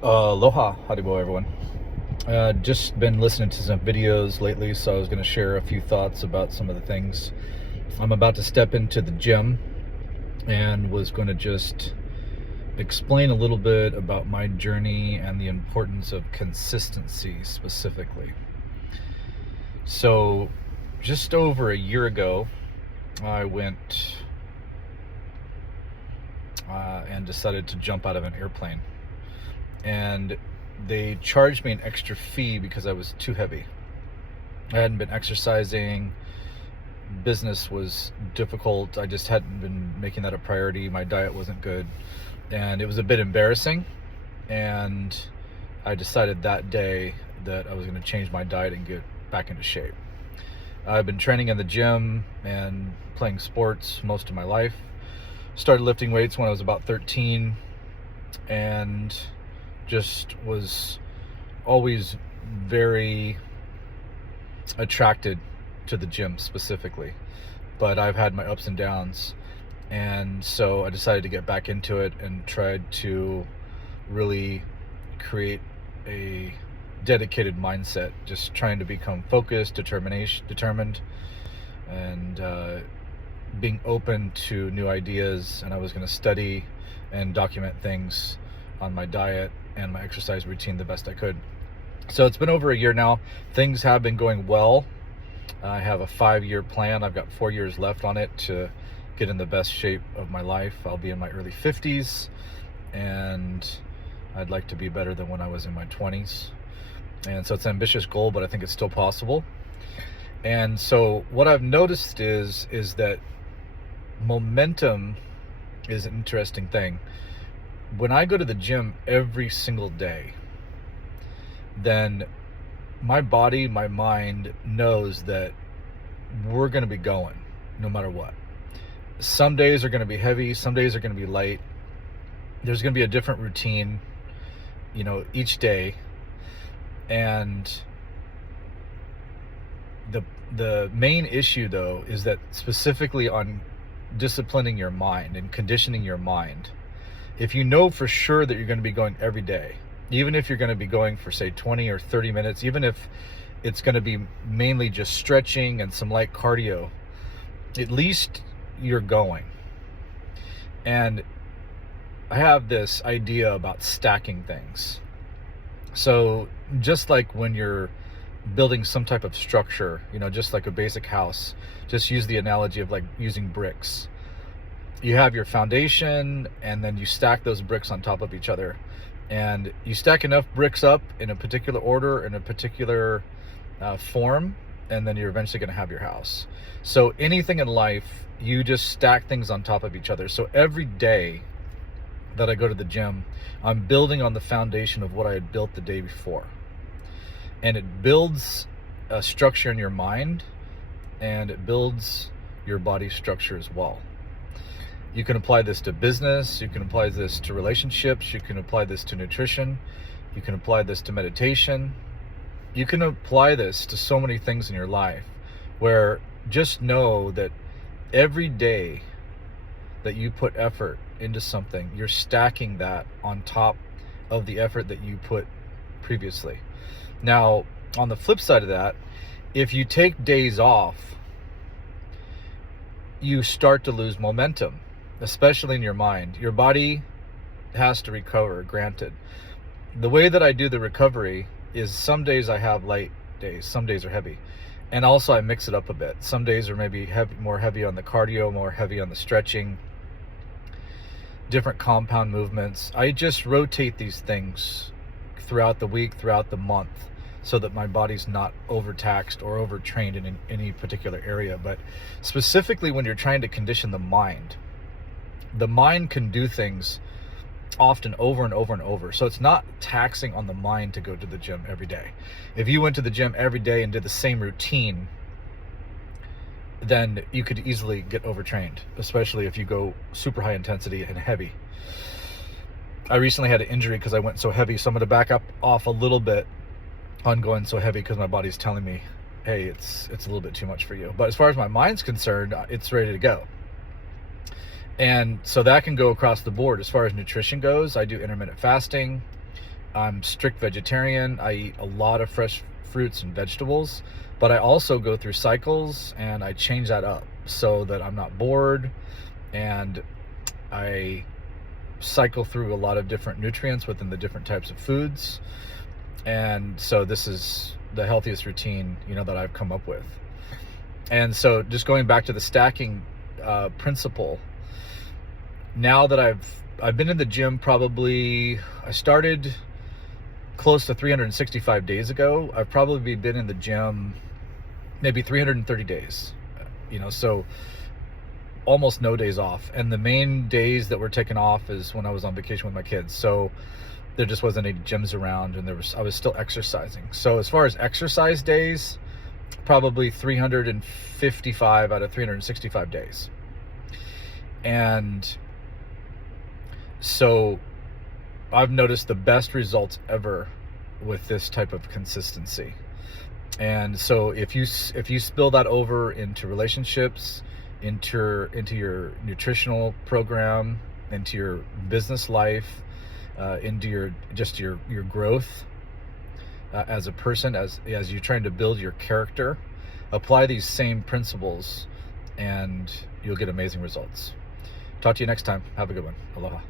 Aloha, howdy everyone. Just been listening to some videos lately, so I was going to share a few thoughts about some of the things. I'm about to step into the gym and was going to just explain a little bit about my journey and the importance of consistency specifically. So, just over a year ago, I went and decided to jump out of an airplane. And they charged me an extra fee because I was too heavy. I hadn't been exercising. Business was difficult. I just hadn't been making that a priority. My diet wasn't good. And it was a bit embarrassing. And I decided that day that I was going to change my diet and get back into shape. I've been training in the gym and playing sports most of my life. Started lifting weights when I was about 13 and just was always very attracted to the gym specifically, but I've had my ups and downs, and so I decided to get back into it and tried to really create a dedicated mindset, just trying to become focused, determined, and being open to new ideas. And I was going to study and document things on my diet and my exercise routine the best I could. So it's been over a year now. Things have been going well. I have a 5-year plan. I've got 4 years left on it to get in the best shape of my life. I'll be in my early 50s, and I'd like to be better than when I was in my 20s. And so it's an ambitious goal, but I think it's still possible. And so what I've noticed is that momentum is an interesting thing. When I go to the gym every single day, then my body, my mind knows that we're going to be going no matter what. Some days are going to be heavy, some days are going to be light. There's going to be a different routine, each day. And the main issue though is that specifically on disciplining your mind and conditioning your mind, if you know for sure that you're going to be going every day, even if you're going to be going for say 20 or 30 minutes, even if it's going to be mainly just stretching and some light cardio, at least you're going. And I have this idea about stacking things. So just like when you're building some type of structure, just like a basic house, just use the analogy of like using bricks. You have your foundation, and then you stack those bricks on top of each other, and you stack enough bricks up in a particular order, in a particular form, and then you're eventually going to have your house. So anything in life, you just stack things on top of each other. So every day that I go to the gym, I'm building on the foundation of what I had built the day before, and it builds a structure in your mind, and it builds your body structure as well. You can apply this to business, you can apply this to relationships, you can apply this to nutrition, you can apply this to meditation. You can apply this to so many things in your life, where just know that every day that you put effort into something, you're stacking that on top of the effort that you put previously. Now, on the flip side of that, if you take days off, you start to lose momentum, especially in your mind. Your body has to recover, granted. The way that I do the recovery is some days I have light days, some days are heavy. And also I mix it up a bit. Some days are maybe more heavy on the cardio, more heavy on the stretching, different compound movements. I just rotate these things throughout the week, throughout the month, so that my body's not overtaxed or overtrained in any particular area. But specifically when you're trying to condition the mind can do things often over and over and over. So it's not taxing on the mind to go to the gym every day. If you went to the gym every day and did the same routine, then you could easily get overtrained, especially if you go super high intensity and heavy. I recently had an injury because I went so heavy, so I'm going to back up off a little bit on going so heavy because my body's telling me, hey, it's a little bit too much for you. But as far as my mind's concerned, it's ready to go. And so that can go across the board. As far as nutrition goes, I do intermittent fasting. I'm strict vegetarian. I eat a lot of fresh fruits and vegetables, but I also go through cycles and I change that up so that I'm not bored, and I cycle through a lot of different nutrients within the different types of foods. And so this is the healthiest routine, that I've come up with. And so just going back to the stacking principle, now that I've been in the gym, probably I started close to 365 days ago. I've probably been in the gym maybe 330 days, so almost no days off. And the main days that were taken off is when I was on vacation with my kids. So there just wasn't any gyms around, and I was still exercising. So as far as exercise days, probably 355 out of 365 days. And so I've noticed the best results ever with this type of consistency. And so if you spill that over into relationships, into your nutritional program, into your business life, into your growth as a person, as you're trying to build your character, apply these same principles and you'll get amazing results. Talk to you next time. Have a good one. Aloha.